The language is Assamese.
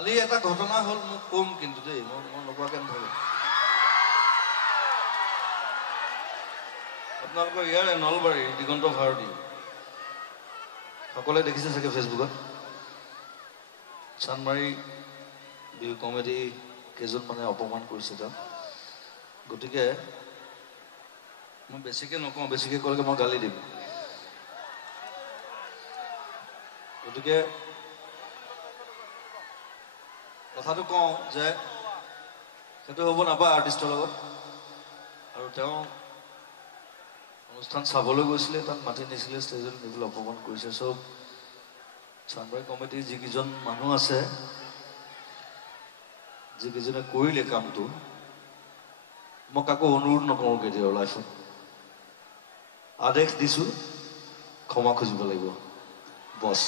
কালি এটা ঘটনা হল মোক কম কিন্তু দেই মই নকোৱাকে নধৰো আপোনালোকৰ ইয়াৰে নলবাৰী দিগন্ত ভাৰতী সকলোৱে দেখিছে চাগে ফেচবুকত চানমাৰী বিহু কমেডি কেইজন মানে অপমান কৰিছে তাত গতিকে মই বেছিকে নকওঁ বেছিকে ক'লে মই গালি দিম গতিকে কথাটো কওঁ যে সেইটো হ'ব নাপায় আৰ্টিষ্টৰ লগত আৰু তেওঁ অনুষ্ঠান চাবলৈ গৈছিলে তাত মাতি নিছিলে ষ্টেজত নিবলৈ অপমান কৰিছে চব চানমাৰী কমিটিৰ যিকেইজন মানুহ আছে যিকেইজনে কৰিলে কামটো মই কাকো অনুৰোধ নকৰোঁ কেতিয়াও লাইফত আদেশ দিছোঁ ক্ষমা খুজিব লাগিব বছ